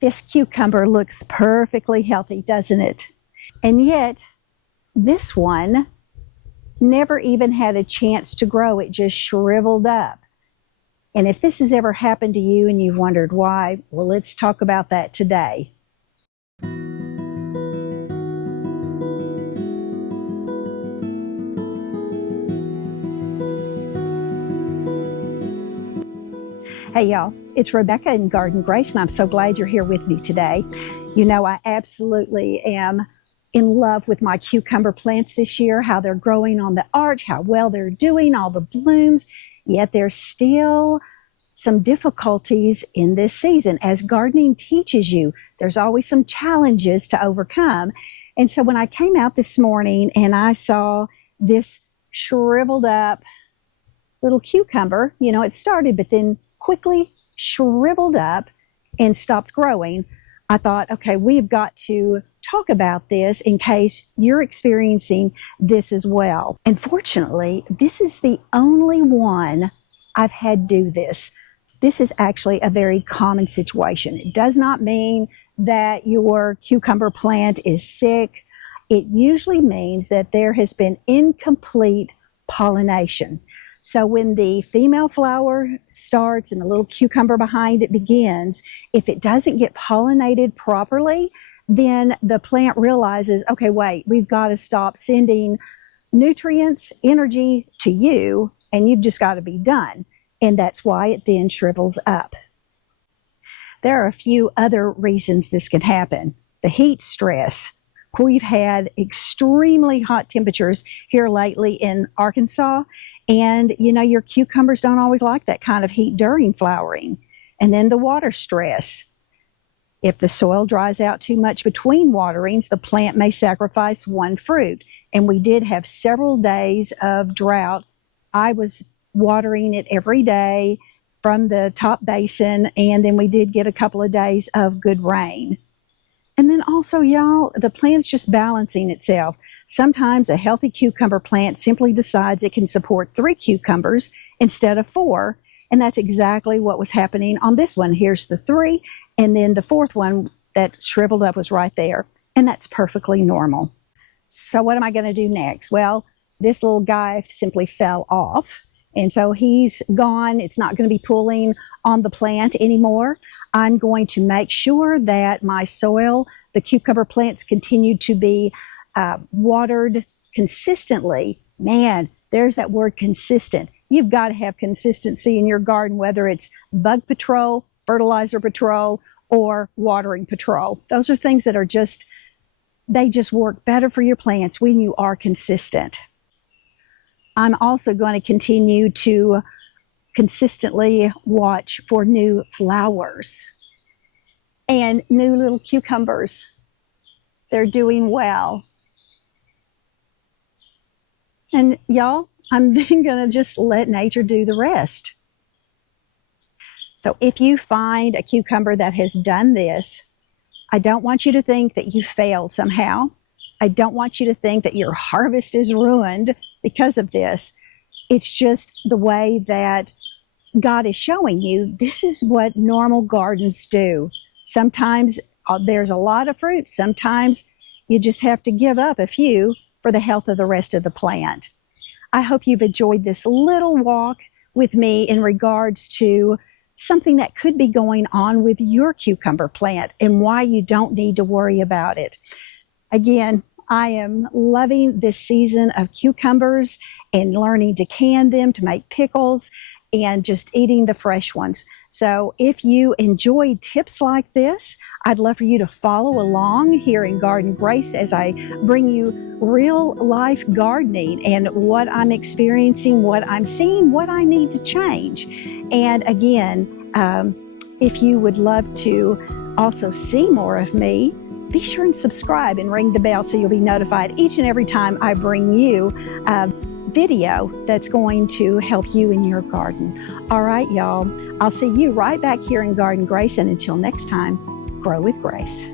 This cucumber looks perfectly healthy, doesn't it? And yet, this one never even had a chance to grow. It just shriveled up. And if this has ever happened to you and you've wondered why, well, let's talk about that today. Hey y'all, it's Rebecca in Garden Grace, and I'm so glad you're here with me today. You know, I absolutely am in love with my cucumber plants this year, how they're growing on the arch, how well they're doing, all the blooms, yet there's still some difficulties in this season. As gardening teaches you, there's always some challenges to overcome. And so when I came out this morning and I saw this shriveled up little cucumber, you know, it started, but then quickly shriveled up and stopped growing, I thought, okay, we've got to talk about this in case you're experiencing this as well. And fortunately, this is the only one I've had do this. This is actually a very common situation. It does not mean that your cucumber plant is sick. It usually means that there has been incomplete pollination. So when the female flower starts and the little cucumber behind it begins, if it doesn't get pollinated properly, then the plant realizes, okay, wait, we've got to stop sending nutrients, energy to you, and you've just got to be done. And that's why it then shrivels up. There are a few other reasons this can happen. The heat stress. We've had extremely hot temperatures here lately in Arkansas. And, you know, your cucumbers don't always like that kind of heat during flowering. And then the water stress. If the soil dries out too much between waterings, the plant may sacrifice one fruit. And we did have several days of drought. I was watering it every day from the top basin, and then we did get a couple of days of good rain. And then also, y'all, the plant's just balancing itself. Sometimes a healthy cucumber plant simply decides it can support 3 cucumbers instead of 4, and that's exactly what was happening on this one. Here's the 3, and then the 4th one that shriveled up was right there, and that's perfectly normal. So what am I going to do next? Well, this little guy simply fell off, and so he's gone. It's not going to be pulling on the plant anymore. I'm going to make sure that my soil, the cucumber plants, continue to be watered consistently. Man, there's that word consistent. You've got to have consistency in your garden, whether it's bug patrol, fertilizer patrol, or watering patrol. Those are things that are they just work better for your plants when you are consistent. I'm also going to continue to consistently watch for new flowers and new little cucumbers. They're doing well. And y'all, I'm then going to just let nature do the rest. So if you find a cucumber that has done this, I don't want you to think that you failed somehow. I don't want you to think that your harvest is ruined because of this. It's just the way that God is showing you this is what normal gardens do. Sometimes there's a lot of fruit. Sometimes you just have to give up a few for the health of the rest of the plant. I hope you've enjoyed this little walk with me in regards to something that could be going on with your cucumber plant and why you don't need to worry about it. Again, I am loving this season of cucumbers and learning to can them, to make pickles, and just eating the fresh ones. So if you enjoyed tips like this, I'd love for you to follow along here in Garden Grace as I bring you real life gardening and what I'm experiencing, what I'm seeing, what I need to change. And again, if you would love to also see more of me, be sure and subscribe and ring the bell so you'll be notified each and every time I bring you a video that's going to help you in your garden. All right, y'all. I'll see you right back here in Garden Grace, and until next time, grow with grace.